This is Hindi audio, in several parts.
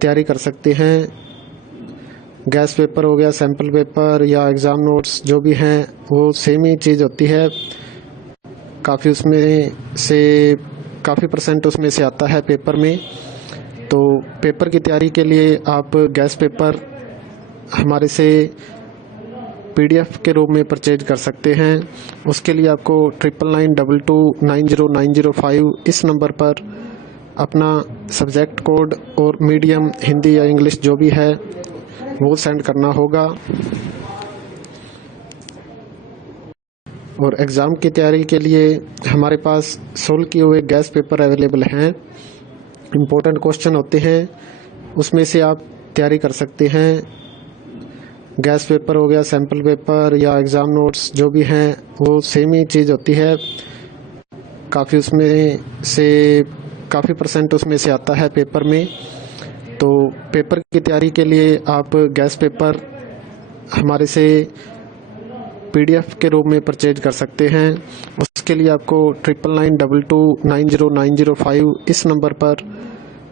तैयारी कर सकते हैं। गैस पेपर हो गया, सैम्पल पेपर या एग्ज़ाम नोट्स जो भी हैं वो सेम ही चीज़ होती है। काफ़ी उसमें से काफ़ी परसेंट उसमें से आता है पेपर में। तो पेपर की तैयारी के लिए आप गैस पेपर हमारे से PDF के रूप में परचेज कर सकते हैं। उसके लिए आपको 9992290905 इस नंबर पर अपना सब्जेक्ट कोड और मीडियम हिंदी या इंग्लिश जो भी है वो सेंड करना होगा। और एग्ज़ाम की तैयारी के लिए हमारे पास सोल्व किए हुए गैस पेपर अवेलेबल हैं। इम्पोर्टेंट क्वेश्चन होते हैं, उसमें से आप तैयारी कर सकते हैं। गैस पेपर हो गया, सैम्पल पेपर या एग्ज़ाम नोट्स जो भी हैं वो सेम ही चीज़ होती है। काफ़ी उसमें से काफ़ी परसेंट उसमें से आता है पेपर में। तो पेपर की तैयारी के लिए आप गैस पेपर हमारे से PDF के रूप में परचेज कर सकते हैं। उसके लिए आपको 9992290905 इस नंबर पर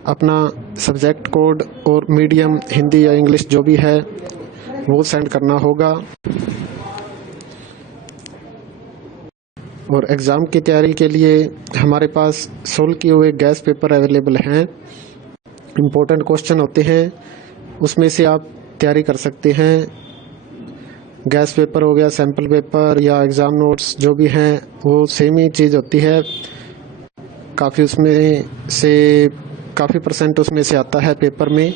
अपना सब्जेक्ट कोड और मीडियम हिंदी या इंग्लिश जो भी है वो सेंड करना होगा। और एग्ज़ाम की तैयारी के लिए हमारे पास सोल्व किए हुए गैस पेपर अवेलेबल हैं। इम्पोर्टेंट क्वेश्चन होते हैं, उसमें से आप तैयारी कर सकते हैं। गैस पेपर हो गया, सैम्पल पेपर या एग्ज़ाम नोट्स जो भी हैं वो सेम ही चीज़ होती है। काफ़ी उसमें से काफ़ी परसेंट उसमें से आता है पेपर में।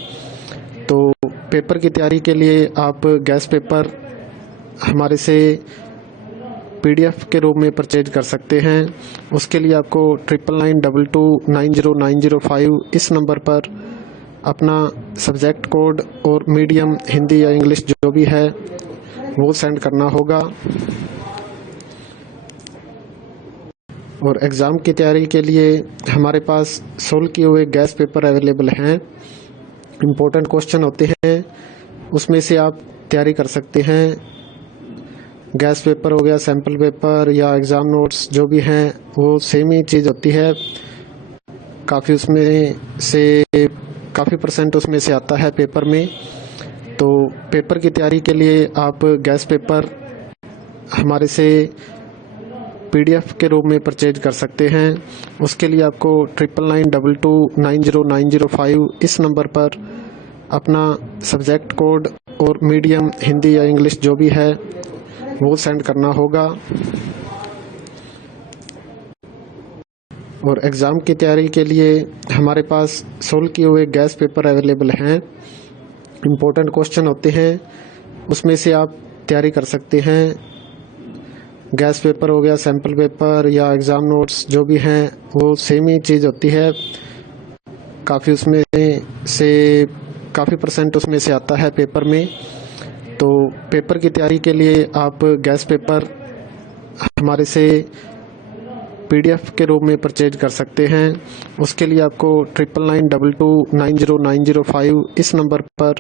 तो पेपर की तैयारी के लिए आप गैस पेपर हमारे से PDF के रूप में परचेज कर सकते हैं। उसके लिए आपको 9992290905 इस नंबर पर अपना सब्जेक्ट कोड और मीडियम हिंदी या इंग्लिश जो भी है वो सेंड करना होगा। और एग्ज़ाम की तैयारी के लिए हमारे पास सोल्व किए हुए गैस पेपर अवेलेबल हैं। इम्पोर्टेंट क्वेश्चन होते हैं, उसमें से आप तैयारी कर सकते हैं। गैस पेपर हो गया, सैम्पल पेपर या एग्ज़ाम नोट्स जो भी हैं वो सेम ही चीज़ होती है। काफ़ी उसमें से काफ़ी परसेंट उसमें से आता है पेपर में। तो पेपर की तैयारी के लिए आप गैस पेपर हमारे से PDF के रूप में परचेज कर सकते हैं। उसके लिए आपको 9992290905 इस नंबर पर अपना सब्जेक्ट कोड और मीडियम हिंदी या इंग्लिश जो भी है वो सेंड करना होगा। और एग्ज़ाम की तैयारी के लिए हमारे पास सोल्व किए हुए गैस पेपर अवेलेबल हैं। इम्पोर्टेंट क्वेश्चन होते हैं, उसमें से आप तैयारी कर सकते हैं। गैस पेपर हो गया, सैम्पल पेपर या एग्ज़ाम नोट्स जो भी हैं वो सेम ही चीज़ होती है। काफ़ी उसमें से काफ़ी परसेंट उसमें से आता है पेपर में। तो पेपर की तैयारी के लिए आप गैस पेपर हमारे से PDF के रूप में परचेज कर सकते हैं। उसके लिए आपको 9992290905 इस नंबर पर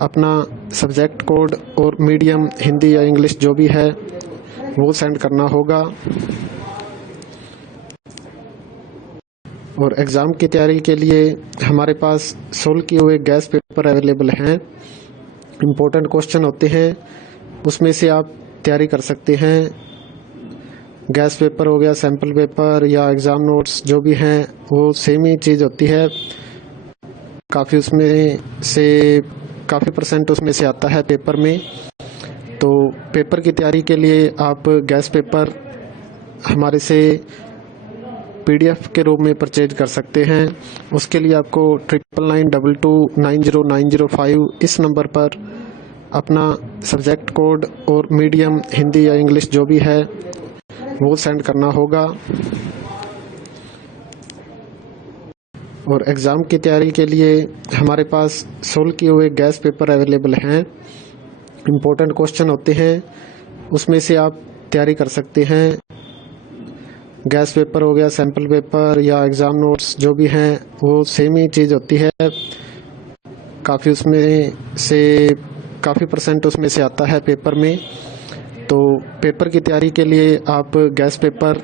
अपना सब्जेक्ट कोड और मीडियम हिंदी या इंग्लिश जो भी है वो सेंड करना होगा। और एग्ज़ाम की तैयारी के लिए हमारे पास सोल्व किए हुए गैस पेपर अवेलेबल हैं। इम्पोर्टेंट क्वेश्चन होते हैं, उसमें से आप तैयारी कर सकते हैं। गैस पेपर हो गया, सैम्पल पेपर या एग्ज़ाम नोट्स जो भी हैं वो सेम ही चीज़ होती है। काफ़ी उसमें से काफ़ी परसेंट उसमें से आता है पेपर में। तो पेपर की तैयारी के लिए आप गैस पेपर हमारे से PDF के रूप में परचेज कर सकते हैं। उसके लिए आपको 9992290905 इस नंबर पर अपना सब्जेक्ट कोड और मीडियम हिंदी या इंग्लिश जो भी है वो सेंड करना होगा। और एग्ज़ाम की तैयारी के लिए हमारे पास सोल्व किए हुए गैस पेपर अवेलेबल हैं। इम्पोर्टेंट क्वेश्चन होते हैं, उसमें से आप तैयारी कर सकते हैं। गैस पेपर हो गया, सैम्पल पेपर या एग्ज़ाम नोट्स जो भी हैं वो सेम ही चीज़ होती है। काफ़ी उसमें से काफ़ी परसेंट उसमें से आता है पेपर में। तो पेपर की तैयारी के लिए आप गैस पेपर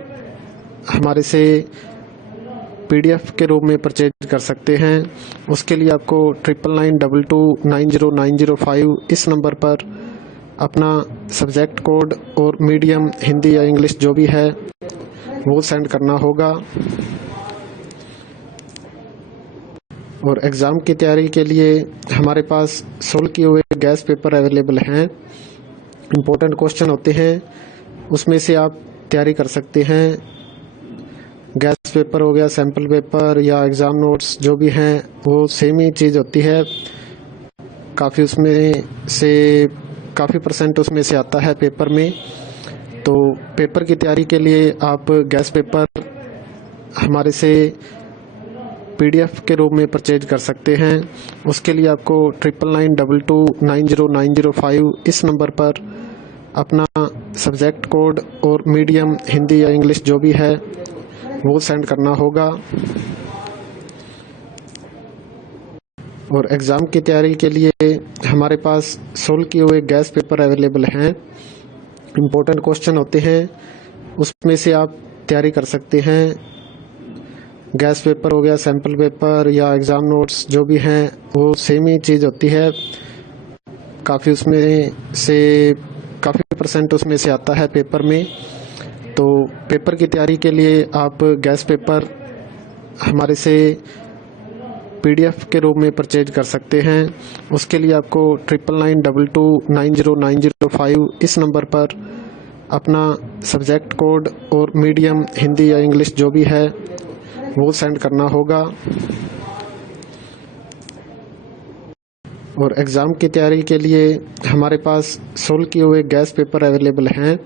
हमारे से PDF के रूप में परचेज कर सकते हैं। उसके लिए आपको 9992290905 इस नंबर पर अपना सब्जेक्ट कोड और मीडियम हिंदी या इंग्लिश जो भी है वो सेंड करना होगा। और एग्ज़ाम की तैयारी के लिए हमारे पास सोल्व किए हुए गैस पेपर अवेलेबल हैं। इम्पोर्टेंट क्वेश्चन होते हैं, उसमें से आप तैयारी कर सकते हैं। गैस पेपर हो गया, सैम्पल पेपर या एग्ज़ाम नोट्स जो भी हैं वो सेम ही चीज़ होती है। काफ़ी परसेंट उसमें से आता है पेपर में। तो पेपर की तैयारी के लिए आप गैस पेपर हमारे से PDF के रूप में परचेज कर सकते हैं। उसके लिए आपको 9992290905 इस नंबर पर अपना सब्जेक्ट कोड और मीडियम हिंदी या इंग्लिश जो भी है वो सेंड करना होगा। और एग्ज़ाम की तैयारी के लिए हमारे पास सोल्व किए हुए गैस पेपर अवेलेबल हैं। इम्पोर्टेंट क्वेश्चन होते हैं, उसमें से आप तैयारी कर सकते हैं। गैस पेपर हो गया, सैम्पल पेपर या एग्ज़ाम नोट्स जो भी हैं वो सेम ही चीज़ होती है। काफ़ी परसेंट उसमें से आता है पेपर में। तो पेपर की तैयारी के लिए आप गैस पेपर हमारे से PDF के रूप में परचेज कर सकते हैं। उसके लिए आपको 9992290905 इस नंबर पर अपना सब्जेक्ट कोड और मीडियम हिंदी या इंग्लिश जो भी है वो सेंड करना होगा। और एग्ज़ाम की तैयारी के लिए हमारे पास सोल्व किए हुए गैस पेपर अवेलेबल हैं।